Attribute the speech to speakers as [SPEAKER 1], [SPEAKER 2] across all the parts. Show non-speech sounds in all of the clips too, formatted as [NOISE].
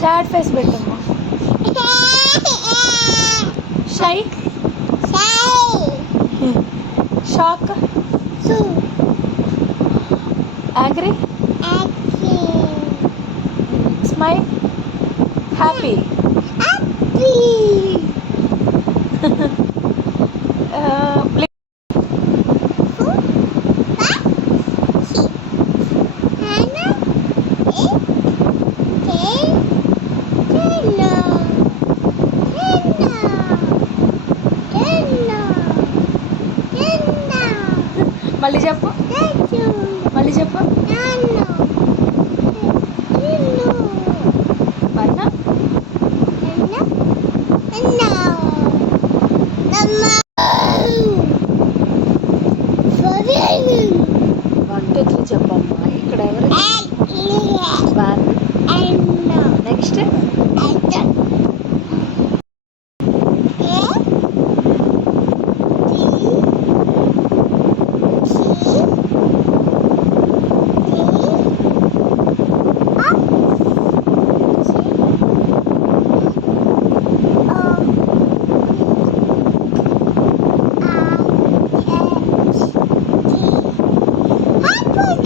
[SPEAKER 1] Sad face పెట్టమ్మా. Shy shock angry smile happy మళ్ళీ చెప్పు. మళ్ళీ చెప్పు. చెప్పమ్మా. ఇక్కడ ఎవరు demişti?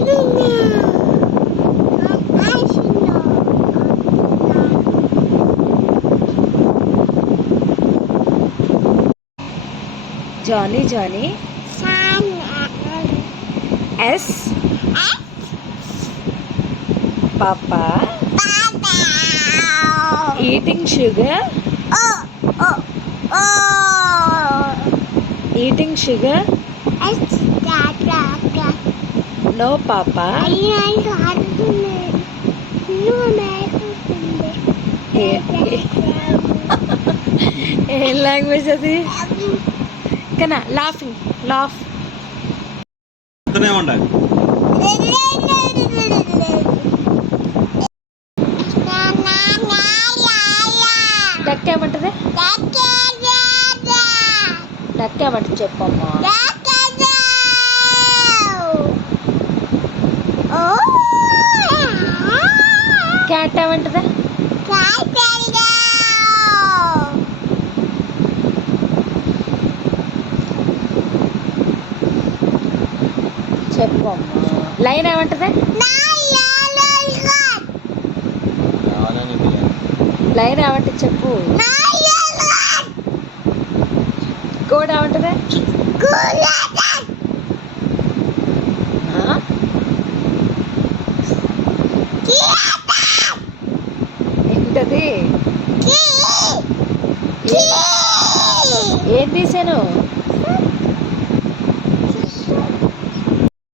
[SPEAKER 1] Lulu. Johnny, Johnny. S. Papa. Eating sugar. Eating sugar. No, Papa. Eh, eh. [LAUGHS] [LAUGHS] Eh, language is it? Laugh
[SPEAKER 2] అతనే ఉండాలి
[SPEAKER 1] డక్ ఏమంటది డక్ ఏమంటది చెప్పమ్మా క్యాట్ ఏమంటది చెప్పమ్మా లైన్ ఏమంటది? లైన్ ఏమంటది చెప్పు. కోడ్ ఏమంటది? ఏంటది? ఏం తీసాను